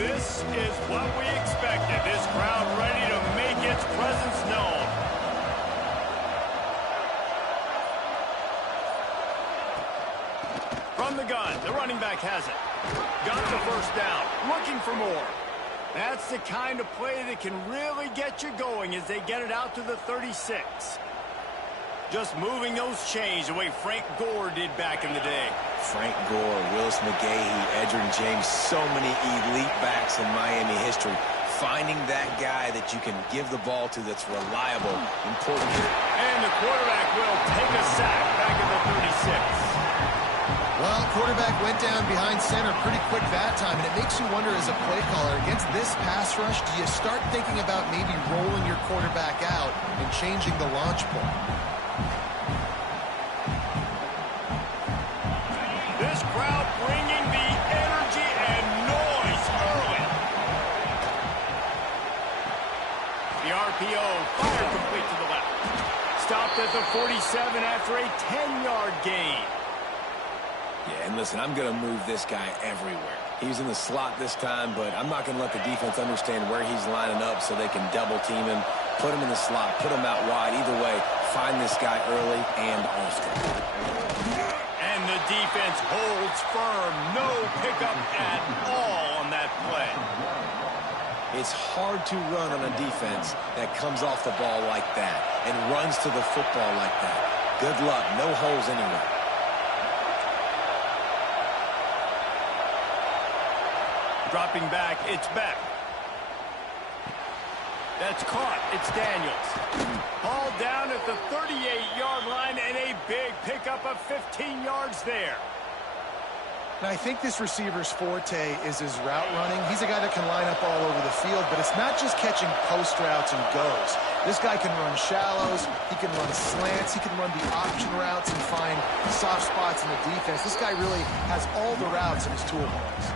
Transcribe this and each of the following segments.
This is what we expected. This crowd ready to make its presence known. From the gun, the running back has it. Got the first down, looking for more. That's the kind of play that can really get you going as they get it out to the 36. Just moving those chains the way Frank Gore did back in the day. Frank Gore, Willis McGahee, Edgerrin James, so many elite backs in Miami history. Finding that guy that you can give the ball to that's reliable, important here. And the quarterback will take a sack back at the 36. Well, quarterback went down behind center pretty quick that time, and it makes you wonder as a play caller, against this pass rush, do you start thinking about maybe rolling your quarterback out and changing the launch point? This crowd bringing the energy and noise early. The RPO fired complete to the left. Stopped at the 47 after a 10-yard gain. Yeah, and listen, I'm going to move this guy everywhere. He's in the slot this time, but I'm not going to let the defense understand where he's lining up so they can double team him, put him in the slot, put him out wide. Either way, find this guy early and often. And the defense holds firm. No pickup at all on that play. It's hard to run on a defense that comes off the ball like that and runs to the football like that. Good luck. No holes anywhere. Dropping back, it's Beck. That's caught. It's Daniels. Hauled down at the 38-yard line and a big pickup of 15 yards there. Now, I think this receiver's forte is his route running. He's a guy that can line up all over the field, but it's not just catching post routes and goes. This guy can run shallows, he can run slants, he can run the option routes and find soft spots in the defense. This guy really has all the routes in his toolbox.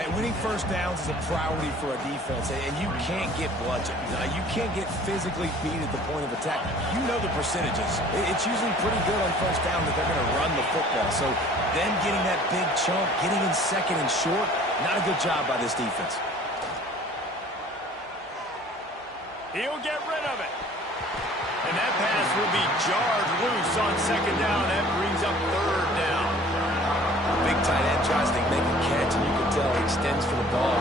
And winning first downs is a priority for a defense, and you can't get bludgeoned. You can't get physically beat at the point of attack. You know the percentages. It's usually pretty good on first down that they're going to run the football. So them getting that big chunk, getting in second and short, not a good job by this defense. He'll get rid of it. And that pass will be jarred loose on second down. That brings up third down. Big tight end tries to make a catch, and you can tell he extends for the ball.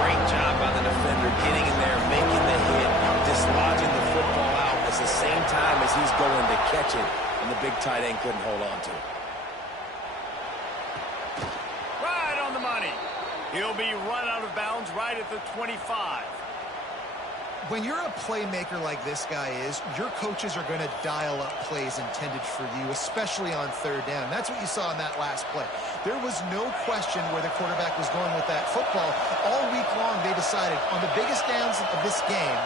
Great job by the defender getting in there, making the hit, dislodging the football out at the same time as he's going to catch it, and the big tight end couldn't hold on to it. Right on the money. He'll be run out of bounds right at the 25. When you're a playmaker like this guy is, your coaches are going to dial up plays intended for you, especially on third down. That's what you saw in that last play. There was no question where the quarterback was going with that football. All week long, they decided on the biggest downs of this game,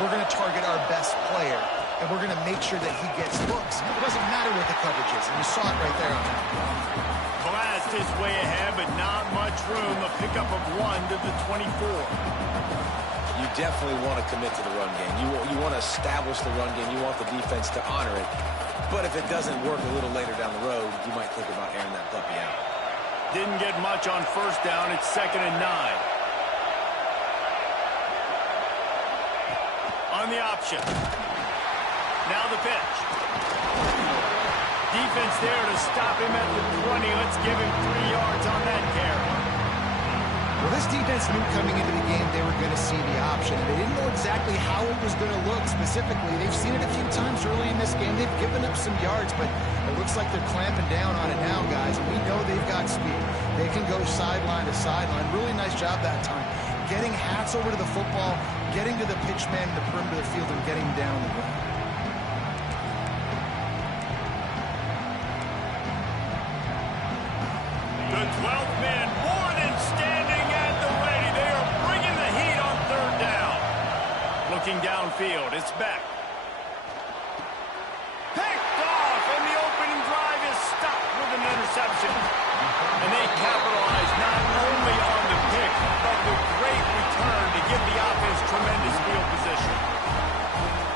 we're going to target our best player, and we're going to make sure that he gets looks. It doesn't matter what the coverage is, and you saw it right there on that. Blast his way ahead, but not much room. A pickup of 1 to the 24. You definitely want to commit to the run game. You want to establish the run game. You want the defense to honor it. But if it doesn't work a little later down the road, you might think about airing that puppy out. Didn't get much on first down. It's 2nd and 9. On the option. Now the pitch. Defense there to stop him at the 20. Let's give him 3 yards on that carry. Well, this defense knew coming into the game they were going to see the option. They didn't know exactly how it was going to look specifically. They've seen it a few times early in this game. They've given up some yards, but it looks like they're clamping down on it now, guys. And we know they've got speed. They can go sideline to sideline. Really nice job that time. Getting hats over to the football, getting to the pitch man in the perimeter of the field, and getting down the ground. The 12th man more than standing at the ready. They are bringing the heat on third down. Looking downfield, it's Beck. Picked off, and the opening drive is stopped with an interception. And they capitalize not only on the pick, but the great return to give the offense tremendous field position.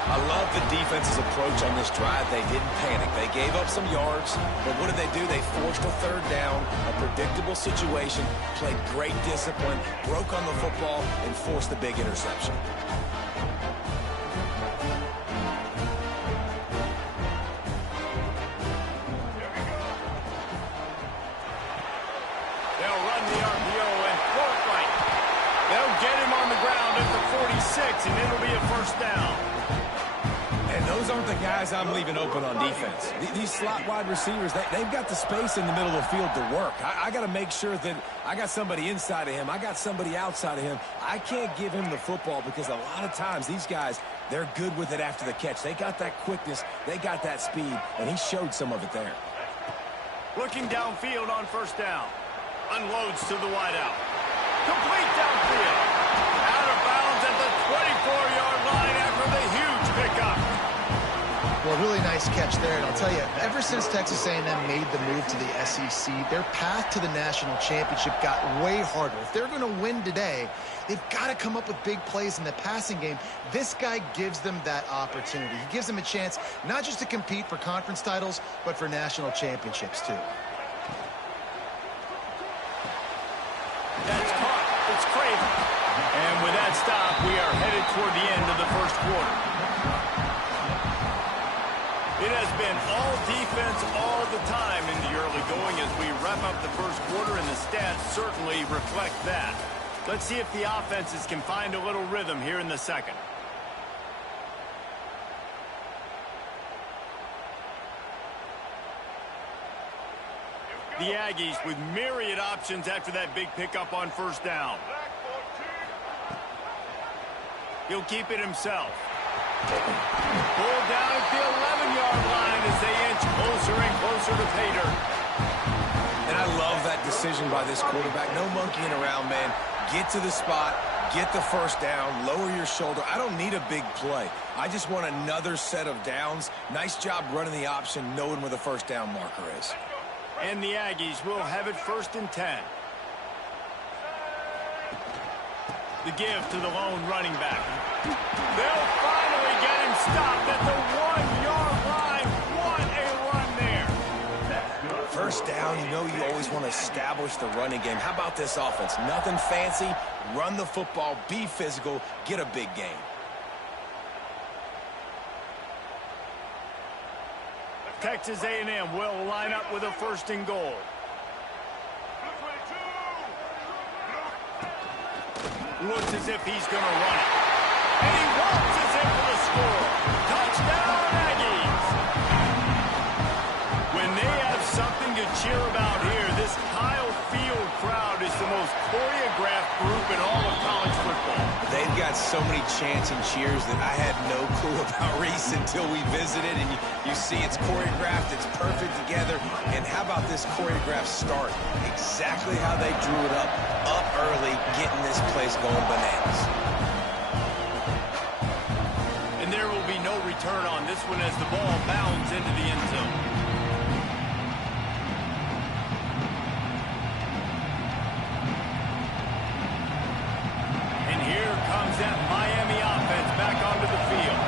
I love the defense defense's approach on this drive. They didn't panic. They gave up some yards, but what did they do? They forced a third down, a predictable situation, played great discipline, broke on the football, and forced the big interception. They'll run the RPO and throw it right. They'll get him on the ground at the 46, and it'll be a first down. And those aren't the guys I'm leaving open on defense. These slot wide receivers, they've got the space in the middle of the field to work. I got to make sure that I got somebody inside of him. I got somebody outside of him. I can't give him the football because a lot of times these guys, they're good with it after the catch. They got that quickness. They got that speed, and he showed some of it there. Looking downfield on first down. Unloads to the wideout. Complete downfield. Out of bounds at the 24-yard line after the huge pickup. Well, really nice catch there, and I'll tell you, ever since Texas A&M made the move to the SEC, their path to the national championship got way harder. If they're going to win today, they've got to come up with big plays in the passing game. This guy gives them that opportunity. He gives them a chance not just to compete for conference titles, but for national championships, too. That's caught. It's Craven. And with that stop, we are headed toward the end of the first quarter. It has been all defense all the time in the early going as we wrap up the first quarter, and the stats certainly reflect that. Let's see if the offenses can find a little rhythm here in the second. The Aggies with myriad options after that big pickup on first down. He'll keep it himself. Pulled down at the 11-yard line as they inch closer and closer to pay dirt. And I love that decision by this quarterback. No monkeying around, man. Get to the spot, get the first down, lower your shoulder. I don't need a big play. I just want another set of downs. Nice job running the option, knowing where the first down marker is. And the Aggies will have it 1st and 10. The give to the lone running back. They'll finally get him stopped at the 1-yard line. What a run there. First down, you know you always want to establish the running game. How about this offense? Nothing fancy. Run the football, be physical, get a big gain. Texas A&M will line up with a 1st and goal. Looks as if he's going to run it. And he waltzes in for the score. Touchdown, Aggies! When they have something to cheer about here, this Kyle Field crowd is the most choreographed group in all of college football. They've got so many chants and cheers that I had no clue about Reese until we visited, and you see it's choreographed, it's perfect together, and how about this choreographed start? Exactly how they drew it up early, getting this place going bananas. And there will be no return on this one as the ball bounds into the end zone. That Miami offense back onto the field.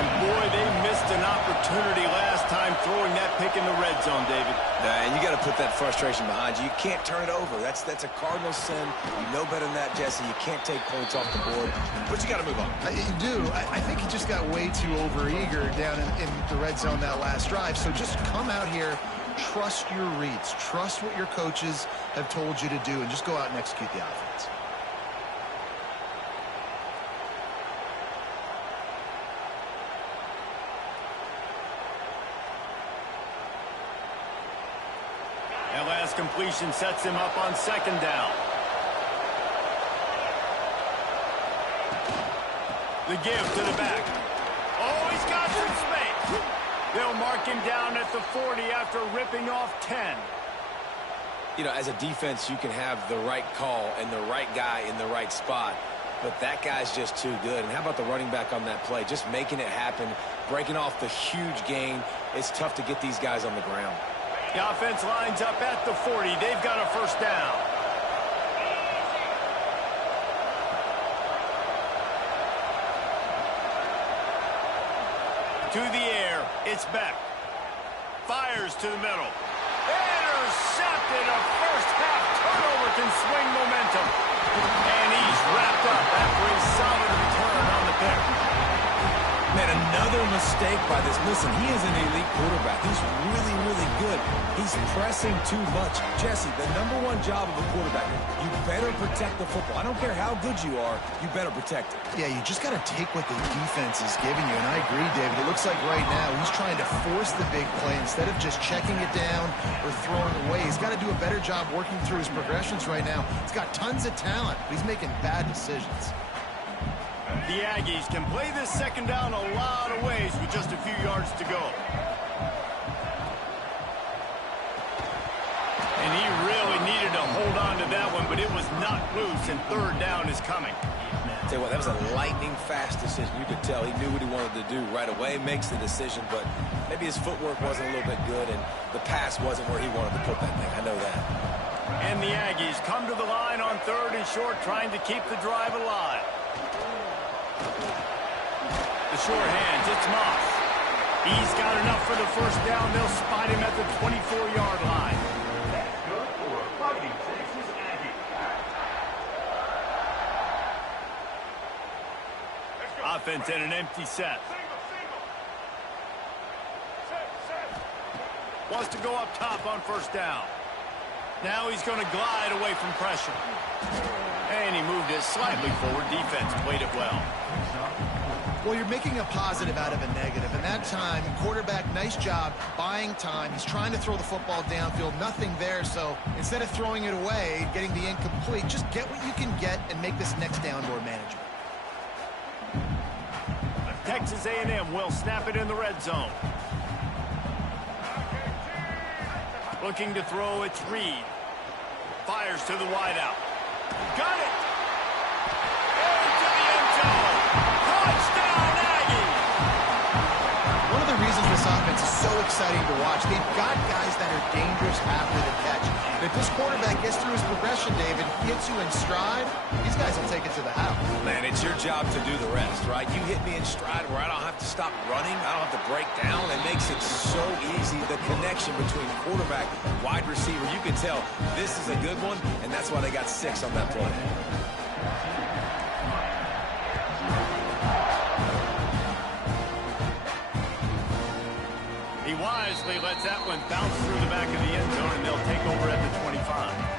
And boy, they missed an opportunity last time throwing that pick in the red zone, David. And you got to put that frustration behind you. You can't turn it over. That's a cardinal sin. You know better than that, Jesse. You can't take points off the board. But you got to move on. You do. I think he just got way too overeager down in the red zone that last drive. So just come out here, trust your reads, trust what your coaches have told you to do, and just go out and execute the offense. That last completion sets him up on 2nd down. The give to the back. Oh, he's got some space. They'll mark him down at the 40 after ripping off 10. You know, as a defense, you can have the right call and the right guy in the right spot, but that guy's just too good. And how about the running back on that play? Just making it happen, breaking off the huge gain. It's tough to get these guys on the ground. The offense lines up at the 40. They've got a first down. To the air, it's Beck. Fires to the middle. Intercepted. A first-half turnover can swing momentum. And he's wrapped up after a solid return on the pick. Man, another mistake by this. Listen, he is an elite quarterback. He's really, really good. He's pressing too much. Jesse, the #1 job of a quarterback, you better protect the football. I don't care how good you are, you better protect it. Yeah, you just got to take what the defense is giving you. And I agree, David. It looks like right now he's trying to force the big play instead of just checking it down or throwing away. He's got to do a better job working through his progressions right now. He's got tons of talent, but he's making bad decisions. The Aggies can play this second down a lot of ways with just a few yards to go. And he really needed to hold on to that one, but it was not loose, and third down is coming. Tell you what, that was a lightning-fast decision. You could tell he knew what he wanted to do right away, makes the decision, but maybe his footwork wasn't a little bit good, and the pass wasn't where he wanted to put that thing. I know that. And the Aggies come to the line on 3rd and short, trying to keep the drive alive. The short hands, it's Moss. He's got enough for the first down. They'll spot him at the 24-yard line. That's good for a Fighting Texas Aggie. Offense in an empty set. Wants to go up top on first down. Now he's going to glide away from pressure. And he moved it slightly forward. Defense played it well. Well, you're making a positive out of a negative. And that time, quarterback, nice job buying time. He's trying to throw the football downfield. Nothing there. So instead of throwing it away, getting the incomplete, just get what you can get and make this next down more manageable. Texas A&M will snap it in the red zone. Looking to throw, it's Reed. Fires to the wideout. Got it! Into the end zone. Touchdown, Aggies! One of the reasons this offense is so exciting to watch, they've got guys that are dangerous after the catch. And if this quarterback gets through his progression, David, hits you in stride, these guys will take it to the house. Man, it's your job to do the rest, right? You hit me in stride where I don't have to stop running. I don't have to break down. It makes it so easy. The connection between quarterback and wide receiver, you can tell this is a good one, and that's why they got 6 on that play. He wisely lets that one bounce through the back of the end zone, and they'll take over at the 25.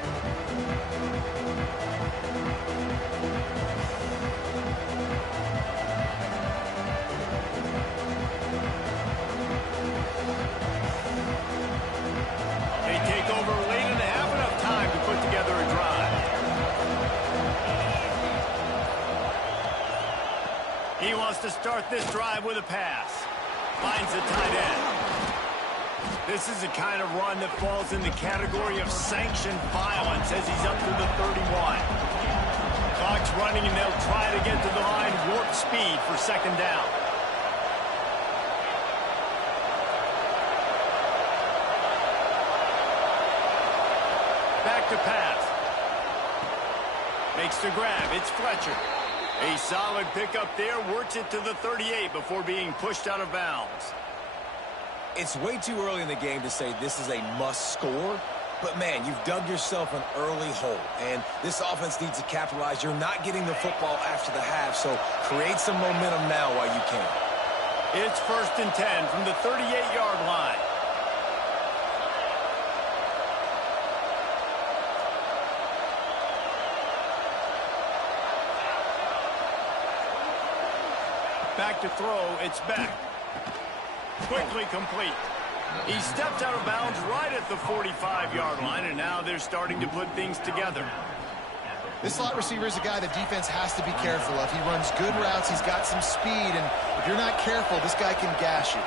He wants to start this drive with a pass. Finds the tight end. This is the kind of run that falls in the category of sanctioned violence as he's up to the 31. Clock's running, and they'll try to get to the line warp speed for second down. Back to pass. Makes the grab. It's Fletcher. A solid pickup there, works it to the 38 before being pushed out of bounds. It's way too early in the game to say this is a must score, but man, you've dug yourself an early hole, and this offense needs to capitalize. You're not getting the football after the half, so create some momentum now while you can. It's 1st and 10 from the 38-yard line. Back to throw, it's Beck. Quickly complete. He stepped out of bounds right at the 45-yard line, and now they're starting to put things together. This slot receiver is a guy the defense has to be careful of. He runs good routes, he's got some speed, and if you're not careful, this guy can gash you.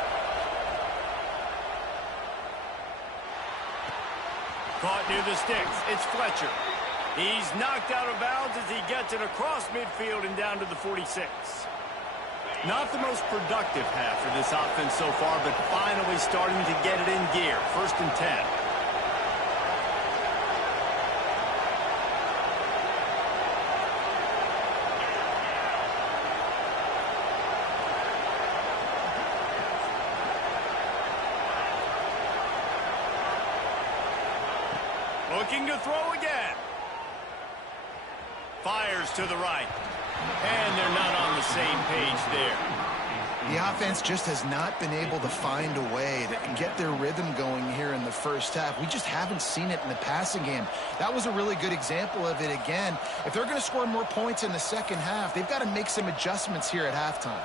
Caught near the sticks, it's Fletcher. He's knocked out of bounds as he gets it across midfield and down to the 46. Not the most productive half for this offense so far, but finally starting to get it in gear. 1st and 10. Looking to throw again. Fires to the right. And they're not on the same page there. The offense just has not been able to find a way to get their rhythm going here in the first half. We just haven't seen it in the passing game. That was a really good example of it again. If they're going to score more points in the second half, they've got to make some adjustments here at halftime.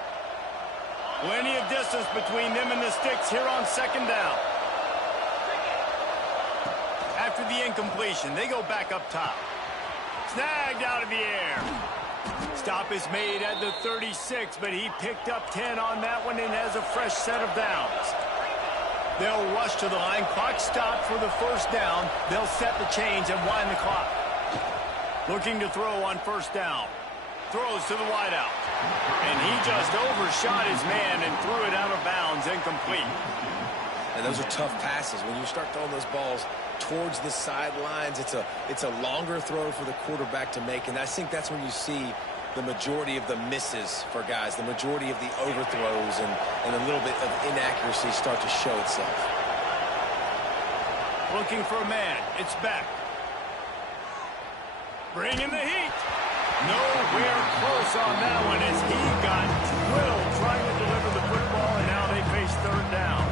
Plenty of distance between them and the sticks here on second down. After the incompletion, they go back up top. Snagged out of the air. Stop is made at the 36, but he picked up 10 on that one and has a fresh set of downs. They'll rush to the line. Clock stopped for the first down. They'll set the chains and wind the clock. Looking to throw on first down. Throws to the wideout. And he just overshot his man and threw it out of bounds, incomplete. And those are tough passes. When you start throwing those balls towards the sidelines, it's a longer throw for the quarterback to make. And I think that's when you see the majority of the misses for guys, the majority of the overthrows and a little bit of inaccuracy start to show itself. Looking for a man. It's Beck. Bringing the heat. Nowhere close on that one as he got drilled trying to deliver the football, and now they face third down.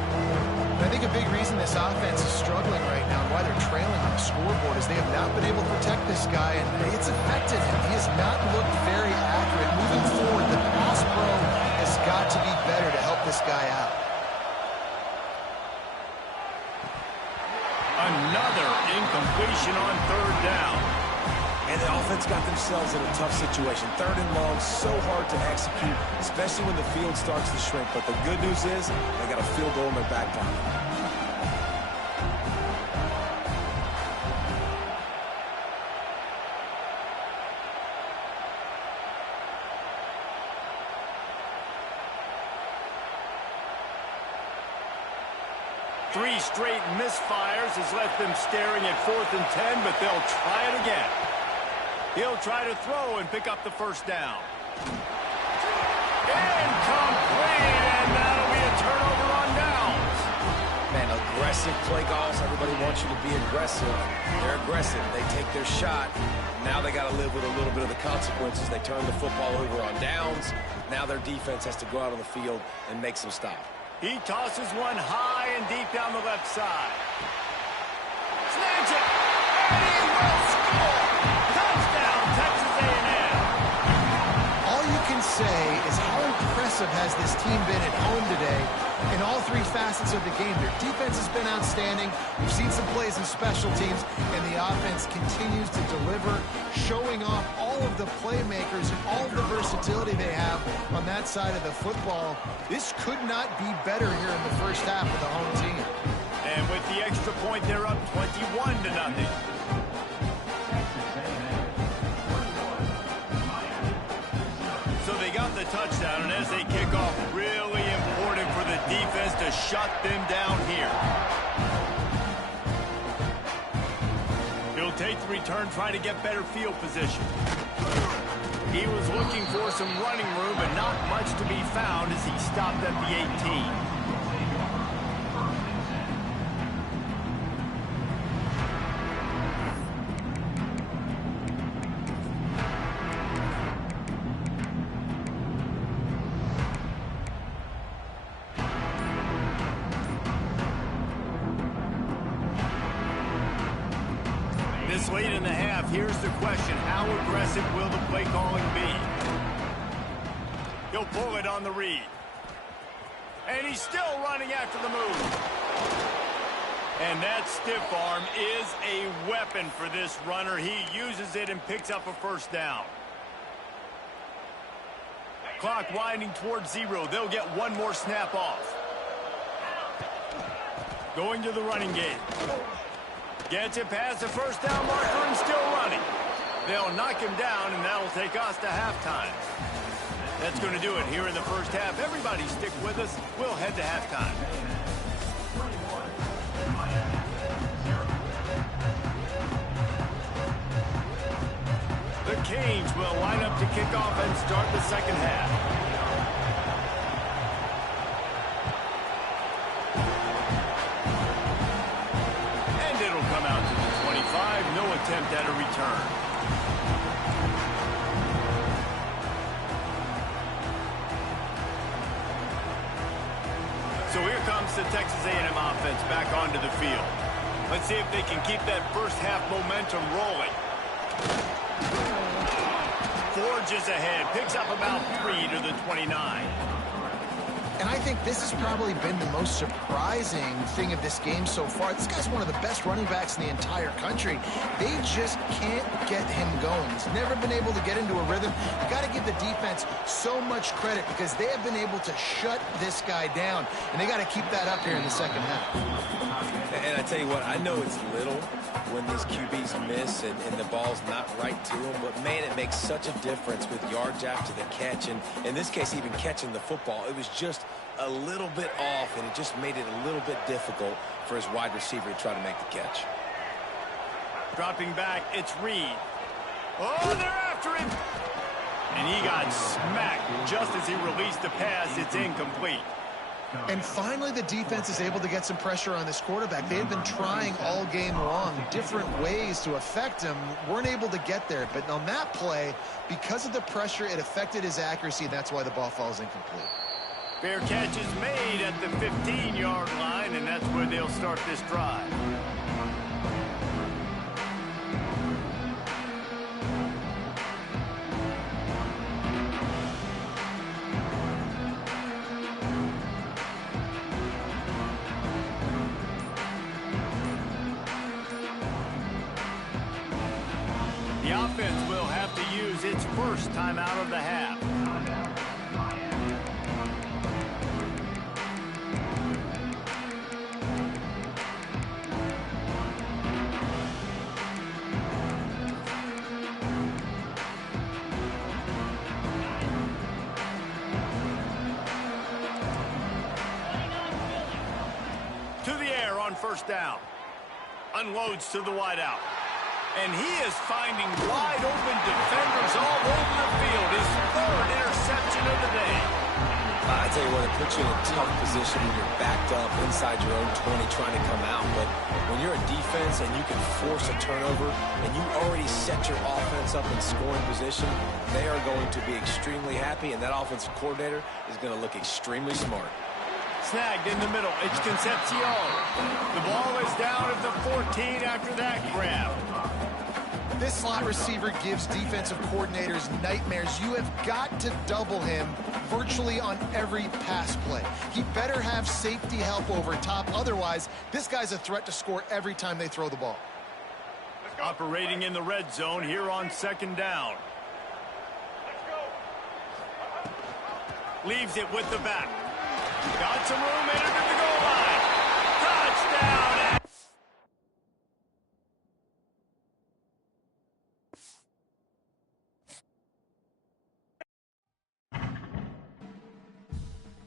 I think a big reason this offense is struggling right now and why they're trailing on the scoreboard is they have not been able to protect this guy, and it's affected him. He has not looked very accurate. Moving forward, the pass pro has got to be better to help this guy out. Another incompletion on third down. And the offense got themselves in a tough situation. Third and long, so hard to execute, especially when the field starts to shrink. But the good news is they got a field goal in their back pocket. Three straight misfires has left them staring at 4th and 10, but they'll try it again. He'll try to throw and pick up the first down. Incomplete, and that'll be a turnover on downs. Man, aggressive play calls. Everybody wants you to be aggressive. They're aggressive. They take their shot. Now they got to live with a little bit of the consequences. They turn the football over on downs. Now their defense has to go out on the field and make some stop. He tosses one high and deep down the left side. Snags it, and he will score. Touchdown, Texas A&M. All you can say is how impressive has this team been at home today in all three facets of the game. Their defense has been outstanding. We've seen some plays in special teams, and the offense continues to deliver, showing off all of the playmakers and all of the versatility they have on that side of the football. This could not be better here in the first half of the home team. And with the extra point, they're up 21-0. So they got the touchdown, and as they kick off, really important for the defense to shut them down here. He'll take the return, try to get better field position. He was looking for some running room, but not much to be found as he stopped at the 18. This late in the half, here's the question. How aggressive will the play calling be? He'll pull it on the read. And he's still running after the move. And that stiff arm is a weapon for this runner. He uses it and picks up a first down. Clock winding towards 0. They'll get one more snap off. Going to the running game. Gets it past the first down marker and still running. They'll knock him down, and that'll take us to halftime. That's going to do it here in the first half. Everybody stick with us. We'll head to halftime. The Canes will line up to kick off and start the second half. attempt at a return. So here comes the Texas A&M offense back onto the field. Let's see if they can keep that first half momentum rolling. Forges ahead, picks up about 3 to the 29. And I think this has probably been the most surprising thing of this game so far. This guy's one of the best running backs in the entire country. They just can't get him going. He's never been able to get into a rhythm. You got to give the defense so much credit because they have been able to shut this guy down. And they got to keep that up here in the second half. And I tell you what, I know it's little when these QBs miss and the ball's not right to them, but man, it makes such a difference with yards after the catch, and in this case, even catching the football. It was just a little bit off, and it just made it a little bit difficult for his wide receiver to try to make the catch. Dropping back, it's Reed. Oh, they're after him! And he got smacked just as he released the pass. It's incomplete. And finally, the defense is able to get some pressure on this quarterback. They had been trying all game long different ways to affect him. Weren't able to get there. But on that play, because of the pressure, it affected his accuracy, and that's why the ball falls incomplete. Fair catch is made at the 15-yard line, and that's where they'll start this drive. The offense will have to use its first time out of the half. To the air on first down. Unloads to the wideout. And he is finding wide-open defenders all over the field. His third interception of the day. I tell you what, it puts you in a tough position when you're backed up inside your own 20 trying to come out. But when you're a defense and you can force a turnover and you already set your offense up in scoring position, they are going to be extremely happy, and that offensive coordinator is going to look extremely smart. Snagged in the middle. It's Concepcion. The ball is down at the 14 after that grab. This slot receiver gives defensive coordinators nightmares. You have got to double him virtually on every pass play. He better have safety help over top. Otherwise, this guy's a threat to score every time they throw the ball. Operating in the red zone here on second down. Leaves it with the back. Got some room, entered at the goal line. Touchdown!